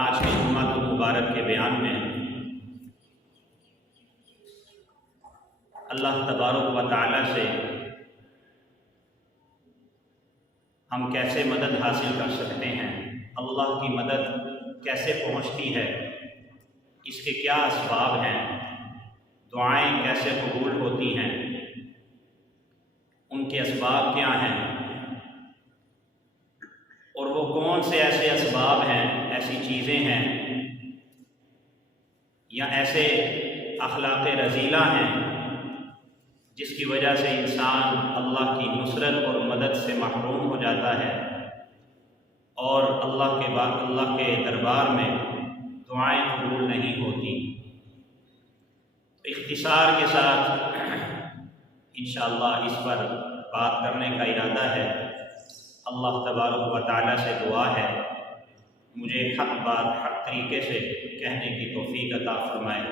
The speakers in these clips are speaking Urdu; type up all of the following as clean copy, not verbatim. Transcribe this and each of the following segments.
آج کے جمعہ المبارک کے بیان میں اللہ تبارک و تعالی سے ہم کیسے مدد حاصل کر سکتے ہیں، اللہ کی مدد کیسے پہنچتی ہے، اس کے کیا اسباب ہیں، دعائیں کیسے قبول ہوتی ہیں، ان کے اسباب کیا ہیں، اور وہ کون سے ایسے اسباب ہیں، ایسی چیزیں ہیں یا ایسے اخلاق رذیلہ ہیں جس کی وجہ سے انسان اللہ کی نصرت اور مدد سے محروم ہو جاتا ہے اور اللہ کے دربار میں دعائیں قبول نہیں ہوتی۔ اختصار کے ساتھ انشاءاللہ اس پر بات کرنے کا ارادہ ہے۔ اللہ تبارک و تعالیٰ سے دعا ہے مجھے حق بات حق طریقے سے کہنے کی توفیق عطا فرمائے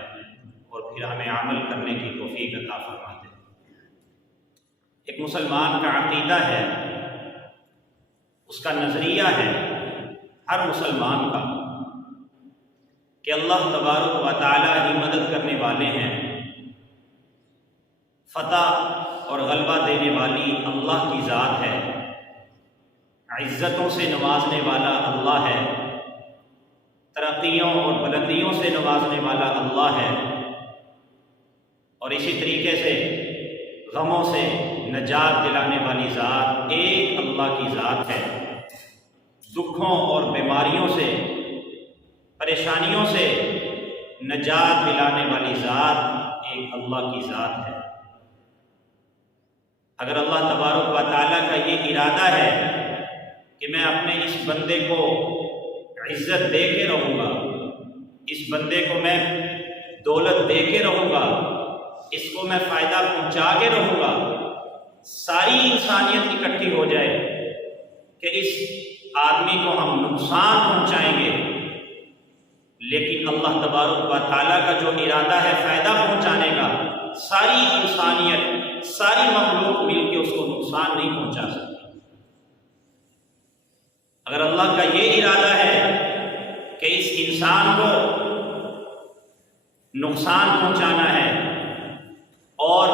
اور پھر ہمیں عمل کرنے کی توفیق عطا فرما دے۔ ایک مسلمان کا عقیدہ ہے، اس کا نظریہ ہے، ہر مسلمان کا، کہ اللہ تبارک و تعالیٰ ہی مدد کرنے والے ہیں، فتح اور غلبہ دینے والی اللہ کی ذات ہے، عزتوں سے نوازنے والا اللہ ہے، ترقیوں اور بلندیوں سے نوازنے والا اللہ ہے، اور اسی طریقے سے غموں سے نجات دلانے والی ذات ایک اللہ کی ذات ہے، دکھوں اور بیماریوں سے پریشانیوں سے نجات دلانے والی ذات ایک اللہ کی ذات ہے۔ اگر اللہ تبارک و تعالیٰ کا یہ ارادہ ہے کہ میں اپنے اس بندے کو عزت دے کے رہوں گا، اس بندے کو میں دولت دے کے رہوں گا، اس کو میں فائدہ پہنچا کے رہوں گا، ساری انسانیت اکٹھی ہو جائے کہ اس آدمی کو ہم نقصان پہنچائیں گے، لیکن اللہ تبارک و تعالیٰ کا جو ارادہ ہے فائدہ پہنچانے کا، ساری انسانیت ساری مخلوق مل کے اس کو نقصان نہیں پہنچا سکتی۔ اگر اللہ کا یہ ارادہ ہے کہ اس انسان کو نقصان پہنچانا ہے اور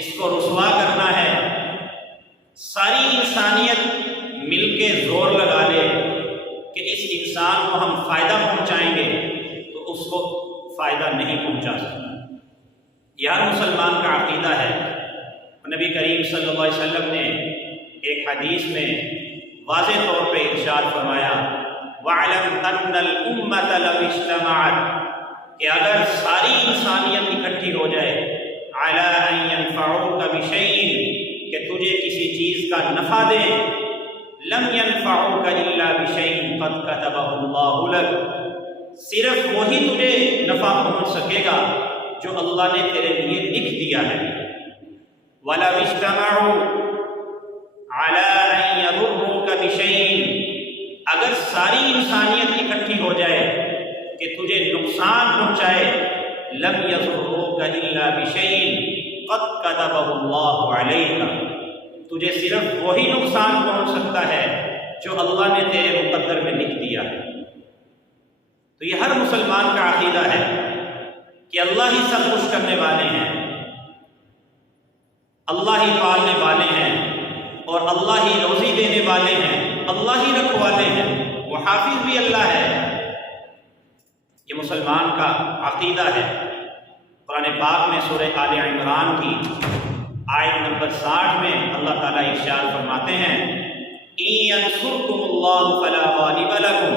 اس کو رسوا کرنا ہے، ساری انسانیت مل کے زور لگا لے کہ اس انسان کو ہم فائدہ پہنچائیں گے، تو اس کو فائدہ نہیں پہنچا سکتا۔ یہ ہر مسلمان کا عقیدہ ہے۔ نبی کریم صلی اللہ علیہ وسلم نے ایک حدیث میں واضح طور پہ ارشاد فرمایا وَاعْلَمْ أَنَّ الْأُمَّةَ لَوْ اجْتَمَعَتْ، کہ اگر ساری انسانیت اکٹھی ہو جائے عَلَىٰ أَن يَنْفَعُوكَ بِشَيْءٍ، کہ تجھے کسی چیز کا نفع دیں، لَمْ يَنْفَعُوكَ إِلَّا بِشَيْءٍ قَدْ كَتَبَهُ اللَّهُ لَكَ، صرف وہی تجھے نفع پہنچ سکے گا جو اللہ نے تیرے لیے لکھ دیا ہے۔ وَلَوْ اجْتَمَعُوا عَلَىٰ أَن يَضُرُّوكَ بِشَيْءٍ، اگر ساری انسانیت اکٹھی ہو جائے کہ تجھے نقصان پہنچائے، لَمْ يَضُرُّوكَ إِلَّا بِشَيْءٍ قَدْ كَتَبَهُ اللَّهُ عَلَيْكَ، تجھے صرف وہی نقصان پہنچ سکتا ہے جو اللہ نے تیرے مقدر میں لکھ دیا ہے۔ تو یہ ہر مسلمان کا عقیدہ ہے کہ اللہ ہی سب کچھ کرنے والے ہیں، اللہ ہی پالنے والے ہیں، اور اللہ ہی روزی دینے والے ہیں، اللہ ہی رکھوالے ہیں، وہ حافظ بھی اللہ ہے۔ یہ مسلمان کا عقیدہ ہے۔ قرآن پاک میں سورہ آل عمران کی آیت نمبر 60 میں اللہ تعالیٰ ارشاد فرماتے ہیں إِن يَنْصُرْكُمُ اللَّهُ فَلَا غَالِبَ لَكُمْ،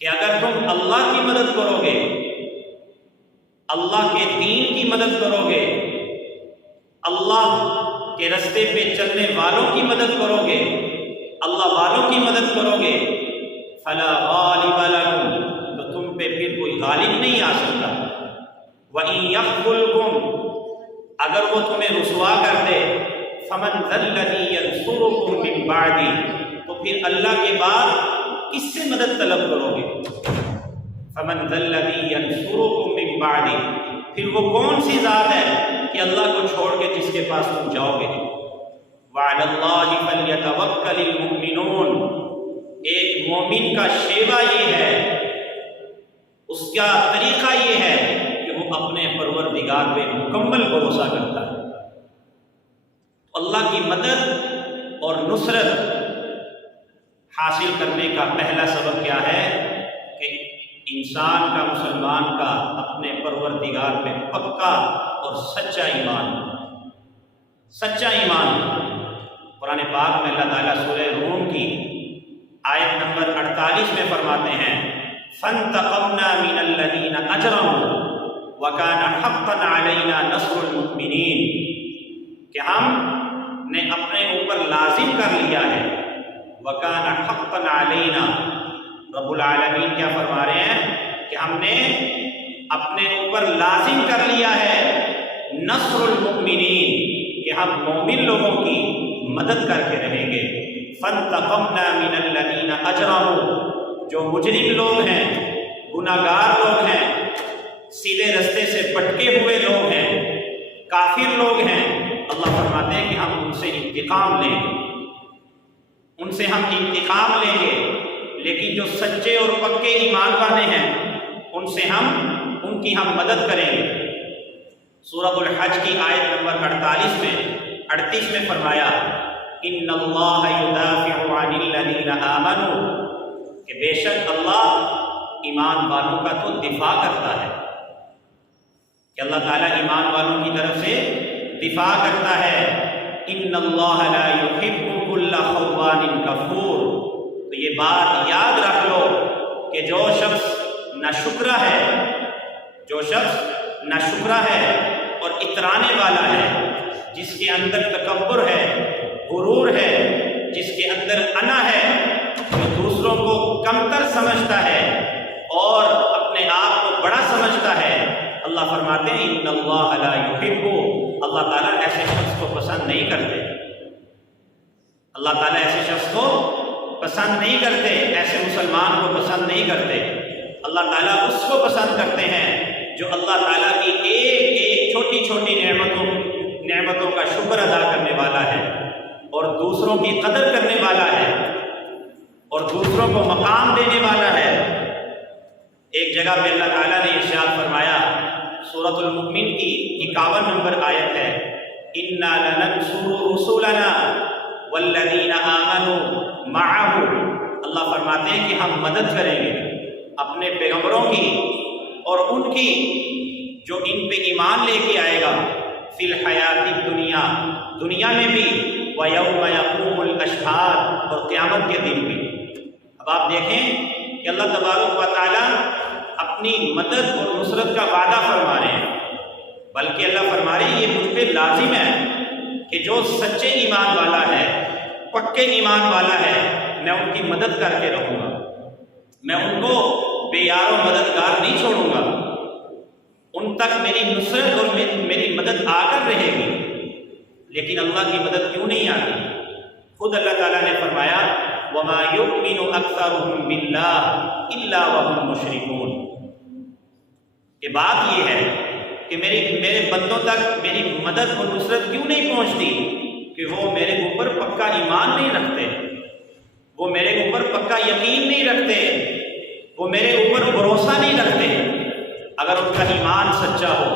کہ اگر تم اللہ کی مدد کرو گے، اللہ کے دین کی مدد کرو گے، اللہ کے رستے پہ چلنے والوں کی مدد کرو گے، اللہ والوں کی مدد کرو گے، فَلَا غَالِبَ لَكُمْ، تو تم پہ پھر کوئی غالب نہیں آ سکتا۔ وَإِن يَخْذُلْكُمْ، اگر وہ تمہیں رسوا کر دے، فَمَنْ ذَا الَّذِي يَنْصُرُكُمْ مِنْ بَعْدِهِ، تو پھر اللہ کے بعد کس سے مدد طلب کرو گے؟ فَمَنْ ذَا الَّذِي يَنْصُرُكُمْ مِنْ بَعْدِهِ، پھر وہ کون سی ذات ہے کہ اللہ کو چھوڑ کے جس کے پاس تم جاؤ گے؟ وَعَلَى اللَّهِ فَلْيَتَوَكَّلِ الْمُؤْمِنُونَ، ایک مومن کا شیوا یہ ہے، اس کا طریقہ یہ ہے کہ وہ اپنے پروردگار پہ مکمل بھروسہ کرتا ہے۔ اللہ کی مدد اور نصرت حاصل کرنے کا پہلا سبب کیا ہے کہ انسان کا، مسلمان کا اپنے پروردگار پہ پکا اور سچا ایمان، سچا ایمان۔ قرآن پاک میں اللہ تعالیٰ سورہ روم کی آیت نمبر 48 میں فرماتے ہیں فَانْتَقَمْنَا مِنَ الَّذِينَ أَجْرَمُوا وَكَانَ حَقًّا عَلَيْنَا نَصْرُ الْمُؤْمِنِينَ کہ ہم نے اپنے اوپر لازم کر لیا ہے، وَكَانَ حَقًّا عَلَيْنَا، رب العالمین کیا فرما رہے ہیں کہ ہم نے اپنے اوپر لازم کر لیا ہے نصر المؤمنین کہ ہم مومن لوگوں کی مدد کر کے رہیں گے۔ فَانْتَقَمْنَا مِنَ الَّذِينَ أَجْرَمُوا، جو مجرم لوگ ہیں، گناہ گار لوگ ہیں، سیدھے رستے سے بھٹکے ہوئے لوگ ہیں، کافر لوگ ہیں، اللہ فرماتے ہیں کہ ہم ان سے انتقام لیں گے، ان سے ہم انتقام لیں گے، لیکن جو سچے اور پکے ایمان والے ہیں ان کی ہم مدد کریں گے۔ سورۃ الحج کی آیت نمبر 38 میں فرمایا ان اللہ یدافع عن الذین آمنوا کہ بے شک اللہ ایمان والوں کا تو دفاع کرتا ہے، کہ اللہ تعالیٰ ایمان والوں کی طرف سے دفاع کرتا ہے۔ ان اللہ لا یحب کل خوان کفور، تو یہ بات یاد رکھ لو کہ جو شخص ناشکرا ہے اور اترانے والا ہے، جس کے اندر تکبر ہے، غرور ہے، جس کے اندر انا ہے، جو دوسروں کو کمتر سمجھتا ہے اور اپنے آپ کو بڑا سمجھتا ہے، اللہ فرماتے ہیں ان اللہ لا یحب، اللہ تعالیٰ ایسے شخص کو پسند نہیں کرتے، اللہ تعالیٰ ایسے شخص کو پسند نہیں کرتے، ایسے مسلمان کو پسند نہیں کرتے۔ اللہ تعالیٰ اس کو پسند کرتے ہیں جو اللہ تعالیٰ کی ایک ایک چھوٹی چھوٹی نعمتوں کا شکر ادا کرنے والا ہے اور دوسروں کی قدر کرنے والا ہے اور دوسروں کو مقام دینے والا ہے۔ ایک جگہ پہ اللہ تعالیٰ نے ارشاد فرمایا، سورۃ المؤمن کی 51 نمبر آیت ہے اِنَّا لَنَنْصُرُ رُسُلَنَا وَالَّذِينَ آمَنُوا مَعَهُ، اللہ فرماتے ہیں کہ ہم مدد کریں گے اپنے پیغمبروں کی اور ان کی جو ان پہ ایمان لے کے آئے گا، فی الحیات الدنیا، دنیا میں بھی، وَيَوْمَ يَقُومُ الْأَشْهَادُ، اور قیامت کے دن بھی۔ اب آپ دیکھیں کہ اللہ تبارک و تعالیٰ اپنی مدد اور نصرت کا وعدہ فرما رہے ہیں، بلکہ اللہ فرما رہے ہیں یہ مجھ پہ لازم ہے کہ جو سچے ایمان والا ہے، پکے ایمان والا ہے، میں ان کی مدد کر کے رہوں گا، میں ان کو بے یار و مددگار نہیں چھوڑوں گا، ان تک میری نصرت اور میری مدد آ کر رہے گی۔ لیکن اللہ کی مدد کیوں نہیں آتی؟ خود اللہ تعالیٰ نے فرمایا وَمَا يُؤْمِنُ أَكْثَرُهُم بِاللَّهِ إِلَّا وَهُمْ مُشْرِكُونَ، کہ بات یہ ہے کہ میرے بندوں تک میری مدد اور نصرت کیوں نہیں پہنچتی کہ وہ میرے اوپر پکا ایمان نہیں رکھتے، وہ میرے اوپر پکا یقین نہیں رکھتے، وہ میرے اوپر بھروسہ نہیں رکھتے۔ اگر ان کا ایمان سچا ہو،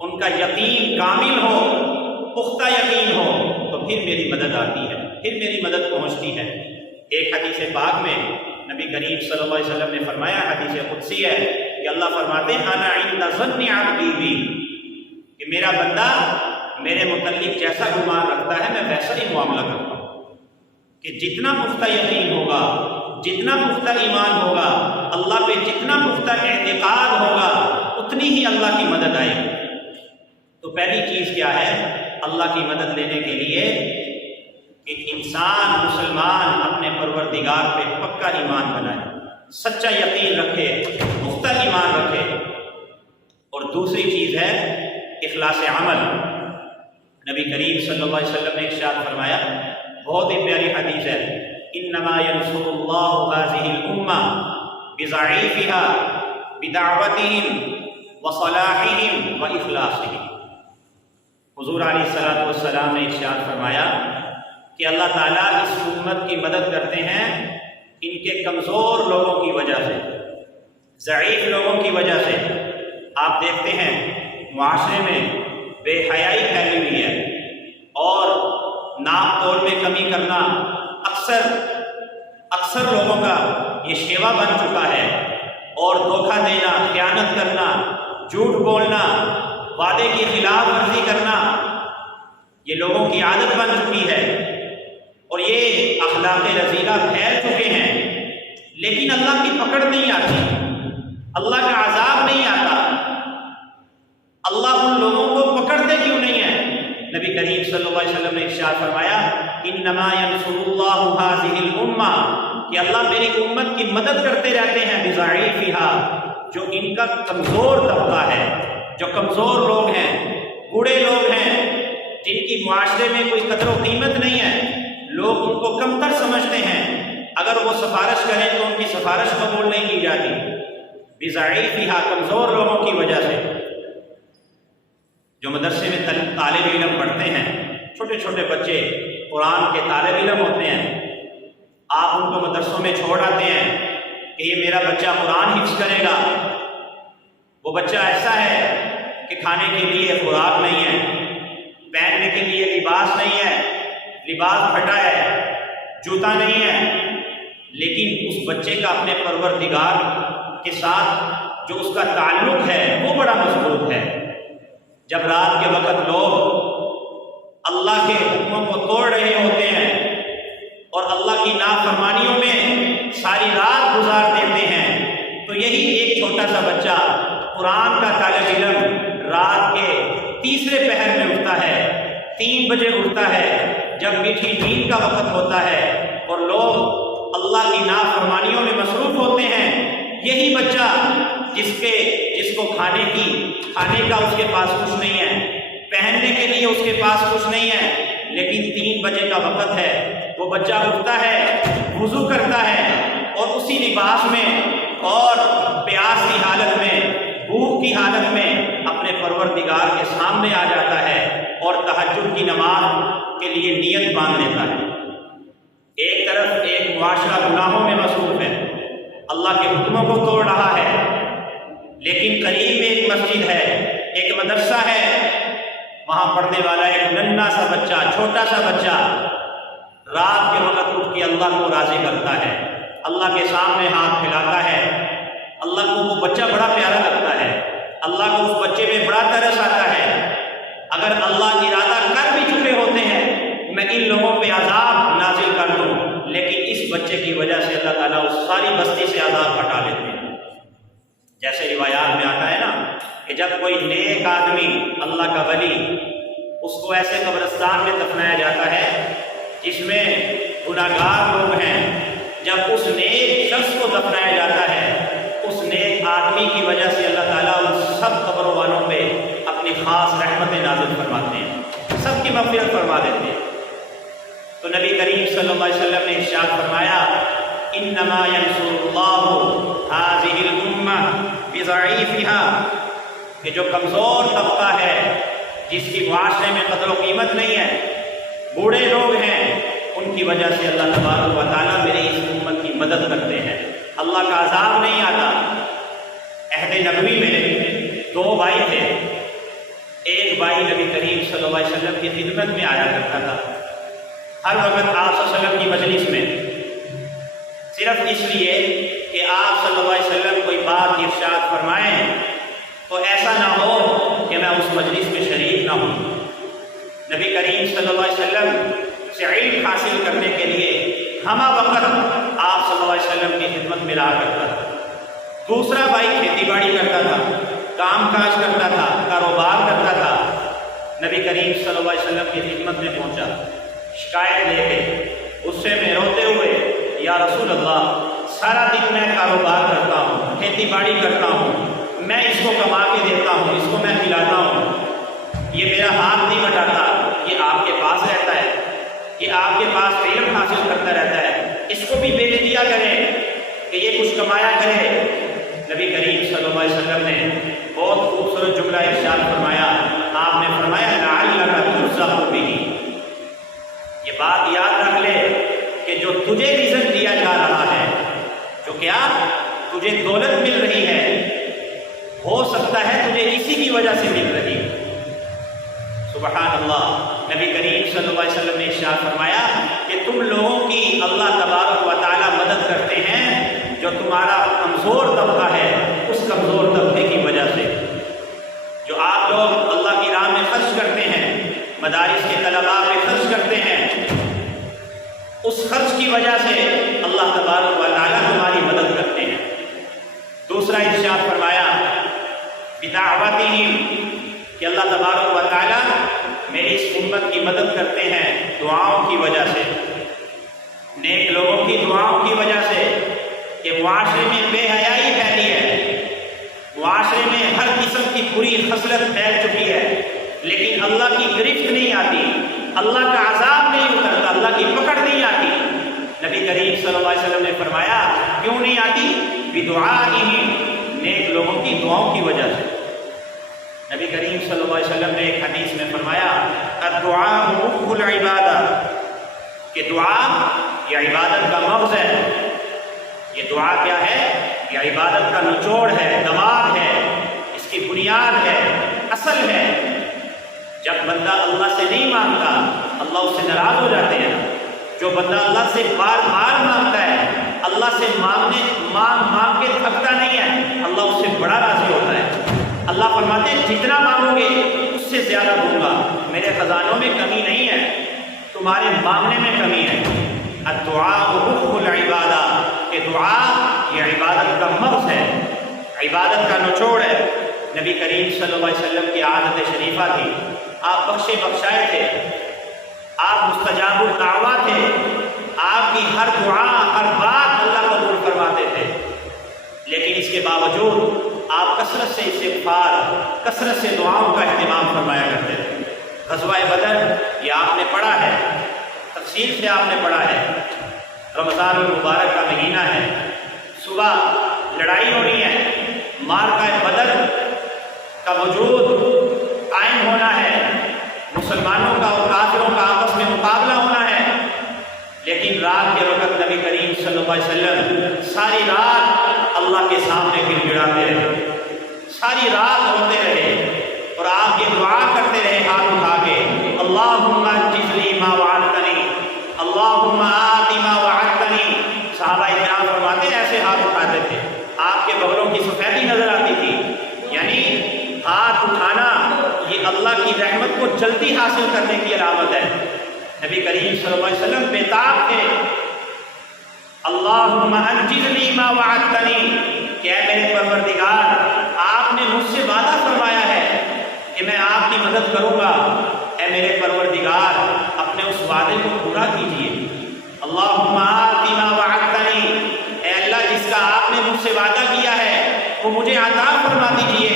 ان کا یقین کامل ہو، پختہ یقین ہو، تو پھر میری مدد آتی ہے، پھر میری مدد پہنچتی ہے۔ ایک حدیث پاک میں نبی کریم صلی اللہ علیہ وسلم نے فرمایا، حدیث قدسی ہے کہ اللہ فرماتے ہیں انا عند ظن عبدی بی، کہ میرا بندہ میرے متعلق جیسا گمان رکھتا ہے میں ویسا ہی معاملہ کرتا ہوں، کہ جتنا پختہ یقین ہوگا، جتنا پختہ ایمان ہوگا، اللہ پہ جتنا پختہ اعتقاد ہوگا، اتنی ہی اللہ کی مدد آئے گی۔ تو پہلی چیز کیا ہے اللہ کی مدد لینے کے لیے کہ انسان مسلمان اپنے پروردگار پہ پکا ایمان بنائے، سچا یقین رکھے، پختہ ایمان رکھے۔ اور دوسری چیز ہے اخلاص عمل۔ نبی کریم صلی اللہ علیہ وسلم نے ارشاد فرمایا، بہت ہی پیاری حدیث ہے، انما ينصر الله هذه الامه بضعيفها بدعوتهم وصلاحهم واخلاصهم۔ حضور علیہ الصلوۃ والسلام نے ارشاد فرمایا کہ اللہ تعالیٰ اس امت کی مدد کرتے ہیں ان کے کمزور لوگوں کی وجہ سے، ضعیف لوگوں کی وجہ سے آپ دیکھتے ہیں معاشرے میں بے حیائی پھیلی ہوئی ہے، اور ناپ تول میں کمی کرنا اکثر لوگوں کا یہ شیوا بن چکا ہے، اور دھوکہ دینا، خیانت کرنا، جھوٹ بولنا، وعدے کی خلاف ورزی کرنا یہ لوگوں کی عادت بن چکی ہے، اور یہ اخلاق رذیلہ پھیل چکے ہیں، لیکن اللہ کی پکڑ نہیں آتی، اللہ کا عذاب نہیں آتا۔ اللہ ان لوگوں کو پکڑتے کیوں نہیں ہے؟ نبی کریم صلی اللہ علیہ وسلم نے ارشاد فرمایا انما ینصر اللہ ھذہ الامہ، کہ اللہ میری امت کی مدد کرتے رہتے ہیں بضعیفھا، جو ان کا کمزور طبقہ ہے، جو کمزور لوگ ہیں، بوڑھے لوگ ہیں، جن کی معاشرے میں کوئی قدر و قیمت نہیں ہے، لوگ ان کو کمتر سمجھتے ہیں، اگر وہ سفارش کریں تو ان کی سفارش قبول نہیں کی جاتی، بضعیفھا، کمزور لوگوں کی وجہ سے۔ جو مدرسے میں طالب علم پڑھتے ہیں، چھوٹے چھوٹے بچے قرآن کے طالب علم ہوتے ہیں، آپ ان کو مدرسوں میں چھوڑ آتے ہیں کہ یہ میرا بچہ قرآن حفظ کرے گا، وہ بچہ ایسا ہے کہ کھانے کے لیے خوراک نہیں ہے، پہننے کے لیے لباس نہیں ہے، لباس پھٹا ہے، جوتا نہیں ہے، لیکن اس بچے کا اپنے پروردگار کے ساتھ جو اس کا تعلق ہے وہ بڑا مضبوط ہے۔ جب رات کے وقت لوگ اللہ کے حکموں کو توڑ رہے ہوتے ہیں اور اللہ کی نافرمانیوں میں ساری رات گزار دیتے ہیں، تو یہی ایک چھوٹا سا بچہ قرآن کا طالب علم رات کے تیسرے پہر میں اٹھتا ہے، 3 بجے اٹھتا ہے، جب میٹھی نیند کا وقت ہوتا ہے اور لوگ اللہ کی نافرمانیوں میں مصروف ہوتے ہیں، یہی بچہ جس کو کھانے کا اس کے پاس کچھ نہیں ہے، پہننے کے لیے اس کے پاس کچھ نہیں ہے، لیکن 3 بجے کا وقت ہے، وہ بچہ اٹھتا ہے، وضو کرتا ہے، اور اسی لباس میں اور پیاس کی حالت میں، بھوک کی حالت میں اپنے پروردگار کے سامنے آ جاتا ہے اور تہجد کی نماز کے لیے نیت باندھ لیتا ہے۔ ایک طرف ایک معاشرہ گناہوں میں مصروف ہے، اللہ کے حکموں کو توڑ رہا ہے، لیکن قریب میں ایک مسجد ہے، ایک مدرسہ ہے، وہاں پڑھنے والا ایک ننھا سا بچہ، چھوٹا سا بچہ رات کے وقت اٹھ کے اللہ کو راضی کرتا ہے، اللہ کے سامنے ہاتھ پھیلاتا ہے، اللہ کو وہ بچہ بڑا پیارا لگتا ہے، اللہ کو اس بچے میں بڑا ترس آتا ہے۔ اگر اللہ ارادہ کر بھی چکے ہوتے ہیں میں ان لوگوں پہ عذاب نازل کر دوں، لیکن اس بچے کی وجہ سے اللہ تعالیٰ اس ساری بستی سے عذاب ہٹا لیتے ہیں۔ جیسے روایات میں آتا ہے نا کہ جب کوئی نیک آدمی، اللہ کا ولی، اس کو ایسے قبرستان میں دفنایا جاتا ہے جس میں گناہگار لوگ ہیں، جب اس نیک شخص کو دفنایا جاتا ہے، اس نیک آدمی کی وجہ سے اللہ تعالیٰ ان سب قبروں والوں پہ اپنی خاص رحمتیں نازل فرماتے ہیں، سب کی مغفرت فرما دیتے ہیں۔ تو نبی کریم صلی اللہ علیہ وسلم نے ارشاد فرمایا انما ینصر اللہ ھذہ الامہ بضعیفھا، کہ جو کمزور طبقہ ہے، جس کی معاشرے میں قدر و قیمت نہیں ہے، بوڑھے لوگ ہیں، ان کی وجہ سے اللہ تبارک و تعالیٰ میری اس امت کی مدد کرتے ہیں، اللہ کا عذاب نہیں آتا۔ عہد نبوی میں 2 بھائی تھے، ایک بھائی نبی کریم صلی اللہ علیہ وسلم کی خدمت میں آیا کرتا تھا، ہر وقت آپ صلی اللہ علیہ وسلم کی مجلس میں، صرف اس لیے کہ آپ صلی اللہ علیہ وسلم کوئی بات ارشاد فرمائیں تو ایسا نہ ہو کہ میں اس مجلس میں شریک نہ ہوں۔ نبی کریم صلی اللہ علیہ وسلم سے علم حاصل کرنے کے لیے ہمہ وقت آپ صلی اللہ علیہ وسلم کی خدمت میں رہا کرتا تھا۔ دوسرا بھائی کھیتی باڑی کرتا تھا، کام کاج کرتا تھا، کاروبار کرتا تھا۔ نبی کریم صلی اللہ علیہ وسلم کی خدمت میں پہنچا، شکایت لے کے غصے میں روتے ہوئے، یا رسول اللہ، سارا دن میں کاروبار کرتا ہوں، کھیتی باڑی کرتا ہوں، میں اس کو کما کے دیتا ہوں، اس کو میں کھلاتا ہوں، یہ میرا ہاتھ نہیں بٹاتا، یہ آپ کے پاس رہتا ہے، یہ آپ کے پاس علم حاصل کرتا رہتا ہے، اس کو بھی بھیج دیا کرے کہ یہ کچھ کمایا کرے۔ نبی کریم صلی اللہ علیہ وسلم نے بہت خوبصورت جملہ ارشاد فرمایا، آپ نے فرمایا لعلک ترزق بہ، یہ بات یاد رکھ لے کہ جو تجھے رزق دیا جا رہا ہے، جو کیا تجھے دولت مل رہی ہے، ہو سکتا ہے تجھے اسی کی وجہ سے مل رہی ہے۔ سبحان اللہ۔ نبی کریم صلی اللہ علیہ وسلم نے ارشاد فرمایا کہ تم لوگوں کی اللہ تبارک و تعالیٰ مدد کرتے ہیں جو تمہارا کمزور طبقہ ہے، اس کمزور طبقے کی وجہ سے۔ جو آپ لوگ اللہ کی راہ میں خرچ کرتے ہیں، مدارس کے طلباء پہ خرچ کرتے ہیں، اس خرچ کی وجہ سے اللہ تبارک و تعالیٰ تمہاری مدد کرتے ہیں۔ دوسرا ارشاد فرمایا بدعوتہم، کہ اللہ تبارک و تعالیٰ میری اس امت کی مدد کرتے ہیں دعاؤں کی وجہ سے، نیک لوگوں کی دعاؤں کی وجہ سے۔ کہ معاشرے میں بے حیائی پھیلی ہے، معاشرے میں ہر قسم کی بری خصلت پھیل چکی ہے، لیکن اللہ کی گرفت نہیں آتی، اللہ کا عذاب نہیں اترتا، اللہ کی پکڑ نہیں آتی۔ نبی کریم صلی اللہ علیہ وسلم نے فرمایا کیوں نہیں آتی؟ بدعائہم، نیک لوگوں کی دعاؤں کی وجہ سے۔ نبی کریم صلی اللہ علیہ وسلم نے ایک حدیث میں فرمایا الدعاء مخ العبادہ، کہ دعا یہ عبادت کا مغز ہے۔ یہ دعا کیا ہے؟ یہ عبادت کا نچوڑ ہے، دماغ ہے، اس کی بنیاد ہے، اصل ہے۔ جب بندہ اللہ سے نہیں مانگتا اللہ اس سے ناراض ہو جاتے ہیں۔ جو بندہ اللہ سے بار بار مانگتا ہے، اللہ سے مانگ کے تھکتا نہیں ہے، اللہ اس سے بڑا راضی ہوتا ہے۔ اللہ فرماتے ہیں جتنا مانگو گے اس سے زیادہ دوں گا، میرے خزانوں میں کمی نہیں ہے، تمہارے مانگنے میں کمی ہے۔ الدعاء مخ العبادہ، کہ دعا یہ عبادت کا مغز ہے، عبادت کا نچوڑ ہے۔ نبی کریم صلی اللہ علیہ وسلم کی عادت شریفہ تھی، آپ بخشے بخشائے تھے، آپ مستجاب الدعویٰ تھے، آپ کی ہر دعا ہر بات اللہ قبول فرماتے تھے، لیکن اس کے باوجود آپ کثرت سے استغفار، کثرت سے دعاؤں کا اہتمام فرمایا کرتے تھے۔ غزوہ بدر یہ آپ نے پڑھا ہے، تفصیل سے آپ نے پڑھا ہے، رمضان المبارک کا مہینہ ہے، صبح لڑائی ہونی ہے، معرکہ بدر کا وجود قائم ہونا ہے، مسلمانوں کا اور کافروں کا آپس میں مقابلہ ہونا ہے، لیکن رات کے وقت نبی کریم صلی اللہ علیہ وسلم ساری رات اللہ کے سامنے گر گڑاتے رہے، ساری رات روتے رہے، اور آپ یہ دعا کرتے رہے ہاتھ اٹھا کے اللہم انجز لی ما وعدتنی، اللہم آتی ما وعدتنی۔ صحابہ کرام فرماتے ہیں ایسے ہاتھ اٹھاتے تھے، آپ کے بغلوں کی سفیدی نظر آتی تھی، یعنی ہاتھ اٹھانا یہ اللہ کی رحمت کو جلدی حاصل کرنے کی علامت ہے۔ نبی کریم صلی اللہ علیہ وسلم بےتاب تھے، اللہم انجز لی ما وعدتنی، کہ اے میرے پروردگار آپ نے مجھ سے وعدہ فرمایا ہے کہ میں آپ کی مدد کروں گا، اے میرے پروردگار اپنے اس وعدے کو پورا کیجیے۔ اللہم آتی ما وعدتنی، اے اللہ جس کا آپ نے مجھ سے وعدہ کیا ہے وہ مجھے عطا فرما دیجیے۔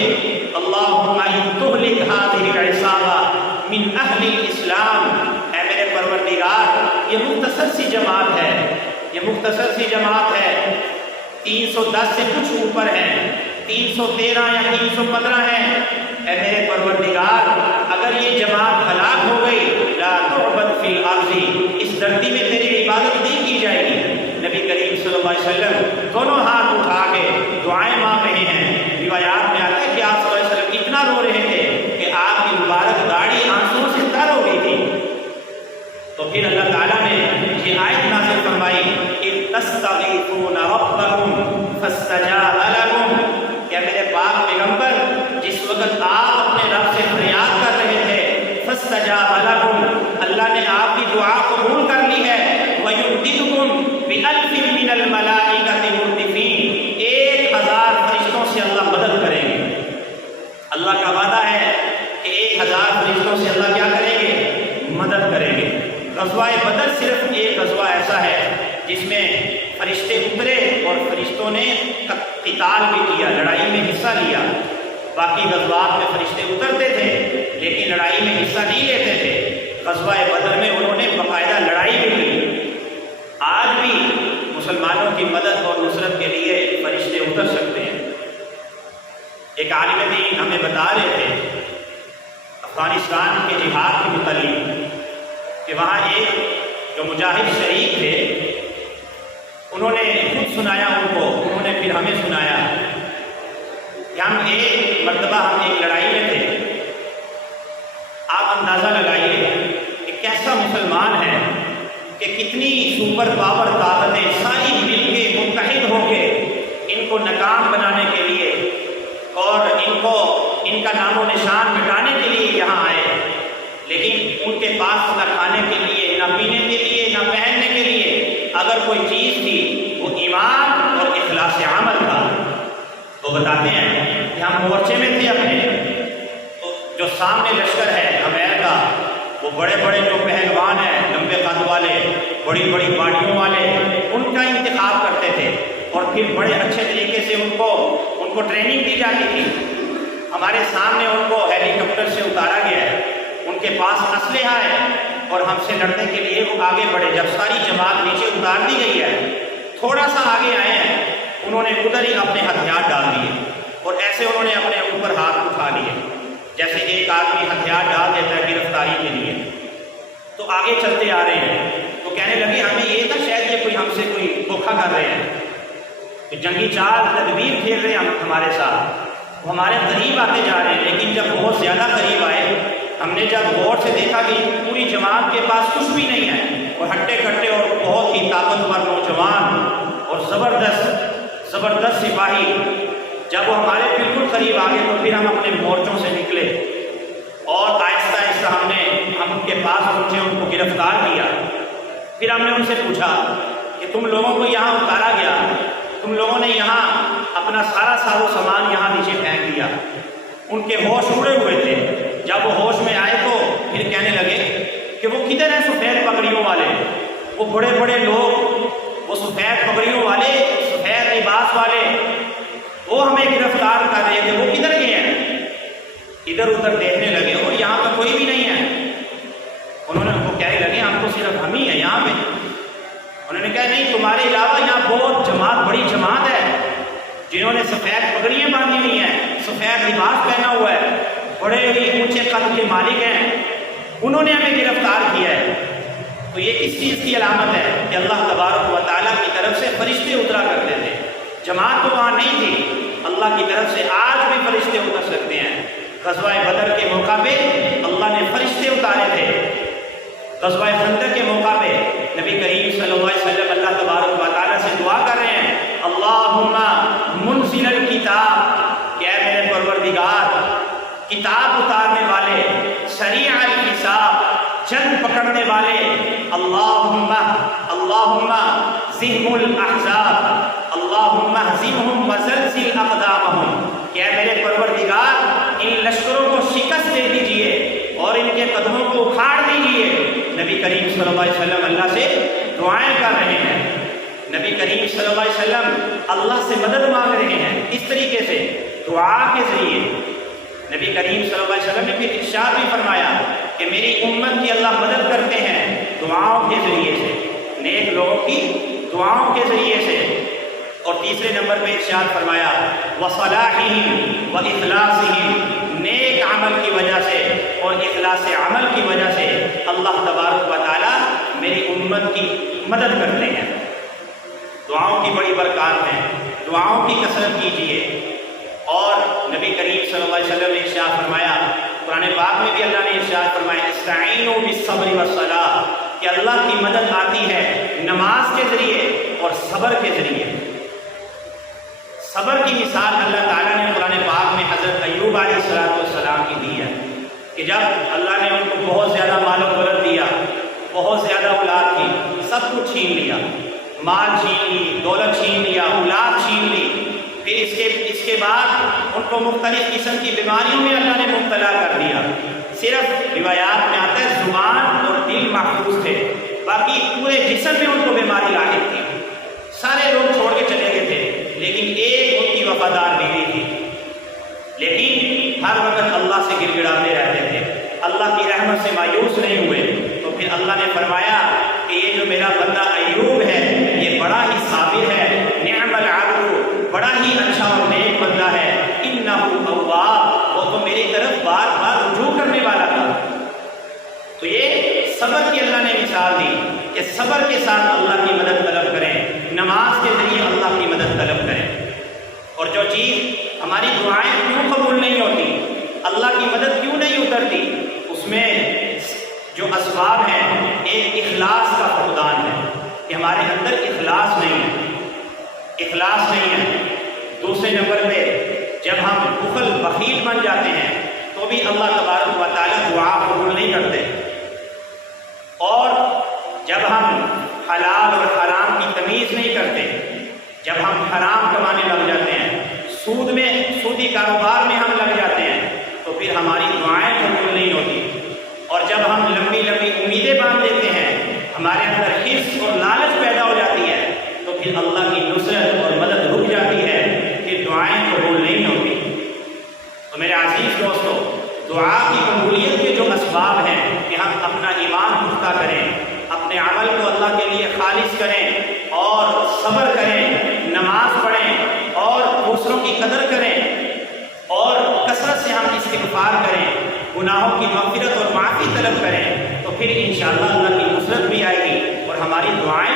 اللہم ان تہلک ہذہ العصابہ من اہل الاسلام، اے میرے پروردگار یہ مختصر سی جماعت ہے، یہ مختصر سی جماعت ہے، 310 سے کچھ اوپر ہیں، 313 یا 315 ہیں، اے میرے پروردگار اگر یہ جماعت ہلاک ہو گئی لا تعبد فی الارض، اس دھرتی میں تیری عبادت نہیں کی جائے گی۔ نبی کریم صلی اللہ علیہ وسلم دونوں ہاتھ اٹھا کے دعائیں مانگ رہے ہیں۔ روایات میں آتا ہے کہ آپ صلی اللہ علیہ وسلم اتنا رو رہے تھے کہ آپ کی مبارک داڑھی آنسوؤں سے تر ہو گئی تھی۔ تو پھر اللہ تعالیٰ نے یہ آیت نازل فرمائی کہ تستغیثون ربکم فاستجاب لکم، کہ میرے پاک پیغمبر جس وقت آپ اپنے رب سے فریاد کر رہے تھے فاستجاب لکم، اللہ نے آپ کی دعا قبول کر لی ہے۔ وَيُمْدِدْكُمْ بِأَلْفٍ مِّنَ الْمَلَائِكَةِ مُرْدِفِينَ، 1000 فرشتوں سے اللہ مدد کریں گے۔ اللہ کا وعدہ ہے کہ 1000 فرشتوں سے اللہ کیا کریں گے؟ مدد کریں گے۔ غزوہ بدر صرف ایک غزوہ ایسا ہے جس میں فرشتے اترے اور فرشتوں نے قتال بھی کیا، لڑائی میں حصہ لیا۔ باقی غزوات میں فرشتے اترتے تھے لیکن لڑائی میں حصہ نہیں لیتے تھے۔ غزوہ بدر میں انہوں نے باقاعدہ لڑائی بھی کی۔ آج بھی مسلمانوں کی مدد اور نصرت کے لیے فرشتے اتر سکتے ہیں۔ ایک عالم دین ہمیں بتا رہے تھے افغانستان کے جہاد کے متعلق کہ وہاں ایک جو مجاہد شریک تھے انہوں نے خود سنایا ان کو، انہوں نے پھر ہمیں سنایا کہ ہم ایک مرتبہ ہم ایک لڑائی میں تھے. آپ اندازہ لگائیے کہ کیسا مسلمان ہے کہ کتنی سپر پاور طاقتیں ساری مل کے متحد ہو کے ان کو ناکام بنانے کے لیے اور ان کا نام و نشان مٹانے کے لیے یہاں آئے، لیکن ان کے پاس نہ کھانے کے لیے، نہ پینے کے لیے، نہ پہننے کے لیے اگر کوئی چیز تھی وہ ایمان اور اخلاص عمل تھا. وہ بتاتے ہیں کہ ہم مورچے میں تھے اپنے، تو جو سامنے لشکر ہے امریکہ، وہ بڑے بڑے جو پہلوان ہیں، لمبے قد والے، بڑی بڑی باڈیوں والے، ان کا انتخاب کرتے تھے اور پھر بڑے اچھے طریقے سے ان کو ٹریننگ دی جاتی تھی. ہمارے سامنے ان کو ہیلی کاپٹر سے اتارا گیا ہے، ان کے پاس اسلحہ ہے اور ہم سے لڑنے کے لیے وہ آگے بڑھے. جب ساری جماعت نیچے اتار دی گئی ہے، تھوڑا سا آگے آئے ہیں، انہوں نے ادھر ہی اپنے ہتھیار ڈال دیے اور ایسے انہوں نے اپنے اوپر ہاتھ اٹھا لیے جیسے ایک آدمی ہتھیار ڈال دیتا ہے گرفتاری کے لیے. تو آگے چلتے آ رہے ہیں تو کہنے لگے ہمیں یہ تھا شاید یہ کوئی ہم سے کوئی دھوکھا کر رہے ہیں، تو جنگی چال تدبیر کھیل رہے ہیں ہمارے ساتھ. وہ ہمارے قریب آتے جا رہے ہیں، لیکن جب بہت زیادہ قریب آئے، ہم نے جب غور سے دیکھا کہ پوری جماعت کے پاس کچھ بھی نہیں ہے اور ہٹے کٹے اور بہت ہی طاقتور نوجوان اور زبردست سپاہی. جب وہ ہمارے بالکل قریب آ گئے تو پھر ہم اپنے مورچوں سے نکلے اور آہستہ آہستہ ہم ان کے پاس پہنچے، ان کو گرفتار کیا. پھر ہم نے ان سے پوچھا کہ تم لوگوں کو یہاں اتارا گیا، تم لوگوں نے یہاں اپنا سارا ساز و سامان یہاں نیچے پھینک دیا. ان کے ہوش اڑے ہوئے تھے. جب وہ ہوش میں آئے تو پھر کہنے لگے کہ وہ کدھر ہیں سفید پگڑیوں والے، وہ بڑے بڑے لوگ، وہ سفید پگڑیوں والے، سفید لباس والے، وہ ہمیں گرفتار کر رہے تھے، وہ کدھر گئے ہیں؟ ادھر ادھر دیکھنے لگے اور یہاں تو کوئی بھی نہیں ہے. انہوں نے ان کو کہنے لگے ہم تو صرف ہم ہی ہیں یہاں پہ. انہوں نے کہا نہیں، تمہارے علاوہ یہاں بہت جماعت، بڑی جماعت ہے جنہوں نے سفید پگڑیاں باندھی ہوئی ہیں، سفید لباس پہنا ہوا ہے، بڑے ہی اونچے قد کے مالک ہیں، انہوں نے ہمیں گرفتار کیا ہے. تو یہ کس چیز کی علامت ہے کہ اللہ تبارک و تعالیٰ کی طرف سے فرشتے اترا کرتے تھے. جماعت تو وہاں نہیں تھی، اللہ کی طرف سے آج بھی فرشتے اتر سکتے ہیں. غزوہ بدر کے موقع پہ اللہ نے فرشتے اتارے تھے. غزوہ خندق کے موقع پہ نبی کریم صلی اللہ علیہ وسلم اللہ تبارک و تعالیٰ سے دعا کر رہے ہیں، اللہم منزل الکتاب، کہ اے میرے پروردگار کتاب اتارنے والے، سریع الحساب، جنگ پکڑنے والے، اللہم زہم الاحزاب، اللہم اہزمہم وزلزل اقدامہم، کہ اے میرے پروردگار ان لشکروں کو شکست دے دیجئے اور ان کے قدموں کو اکھاڑ دیجئے. نبی کریم صلی اللہ علیہ وسلم اللہ سے دعائیں کر رہے ہیں. نبی کریم صلی اللہ علیہ وسلم اللہ سے مدد مانگ رہے ہیں. اس طریقے سے دعا کے ذریعے نبی کریم صلی اللہ علیہ وسلم نے پھر ارشاد بھی فرمایا کہ میری امت کی اللہ مدد کرتے ہیں دعاؤں کے ذریعے سے، نیک لوگوں کی دعاؤں کے ذریعے سے. اور تیسرے نمبر پہ ارشاد فرمایا وصلاحہم واخلاصہم، نیک عمل کی وجہ سے اور اخلاص عمل کی وجہ سے اللہ تبارک و تعالیٰ میری امت کی مدد کرتے ہیں. دعاؤں کی بڑی برکات ہیں، دعاؤں کی کثرت کیجیے. اور نبی کریم صلی اللہ علیہ وسلم نے ارشاد فرمایا، قرآن پاک میں بھی اللہ نے ارشاد فرمایا استعینوا بالصبر والصلاۃ، کہ اللہ کی مدد آتی ہے نماز کے ذریعے اور صبر کے ذریعے. صبر کی مثال اللہ تعالیٰ نے قرآن پاک میں حضرت ایوب علیہ السلام کی دی ہے کہ جب اللہ نے ان کو بہت زیادہ مال و دولت دیا، بہت زیادہ اولاد تھی، سب کچھ چھین لیا، مال چھین لی، دولت چھین لیا، اولاد چھین لی. پھر اس کے بعد ان کو مختلف قسم کی بیماریوں میں اللہ نے مبتلا کر دیا. صرف روایات میں آتا ہے زبان اور دل محفوظ تھے، باقی پورے جسم میں ان کو بیماری لاحق تھی. سارے لوگ چھوڑ کے چلے گئے تھے، لیکن ایک ان کی وفادار بیوی تھی. لیکن ہر وقت اللہ سے گڑ گڑاتے رہتے تھے، اللہ کی رحمت سے مایوس نہیں ہوئے. تو پھر اللہ نے فرمایا کہ یہ جو میرا بندہ ایوب ہے یہ بڑا ہی صابر ہے، نعم العبد، بڑا ہی اچھا اور نیک بندہ ہے، انہ اواب، وہ تو میری طرف بار بار رجوع کرنے والا تھا. تو یہ صبر کی اللہ نے مثال دی. کہ صبر کے ساتھ اللہ کی مدد طلب کریں، نماز کے ذریعے اللہ کی مدد طلب کریں۔ اور جو چیز ہماری دعائیں کیوں قبول نہیں ہوتی، اللہ کی مدد کیوں نہیں اترتی، اس میں جو اسباب ہیں، ایک اخلاص کا فقدان ہے کہ ہمارے اندر اخلاص نہیں ہے، اخلاص نہیں ہے۔ دوسرے نمبر پہ جب ہم بخل بخیل بن جاتے ہیں تو بھی اللہ تبارک و تعالیٰ دعا قبول نہیں کرتے، اور جب ہم حلال اور حرام کی تمیز نہیں کرتے، جب ہم حرام کمانے لگ جاتے ہیں، سودی کاروبار میں ہم لگ جاتے ہیں، تو پھر ہماری دعائیں قبول نہیں ہوتی۔ اور جب ہم لمبی لمبی امیدیں باندھ لیتے ہیں، ہمارے اندر حرص اور لالچ پیدا ہو جاتی ہے، تو پھر اللہ کی نصرت اور مدد رک جاتی ہے، پھر دعائیں قبول نہیں ہوتی۔ تو میرے عزیز دوستو، دعا کی قبولیت کے جو اسباب ہیں کہ ہم اپنا ایمان پختہ کریں، اپنے عمل کو اللہ کے لیے خالص کریں اور صبر کریں، نماز پڑھیں اور دوسروں کی قدر کریں، اور کثرت سے ہم استغفار کریں، گناہوں کی مغفرت اور معافی طلب کریں، تو پھر انشاءاللہ اللہ کی نصرت بھی آئے گی اور ہماری دعائیں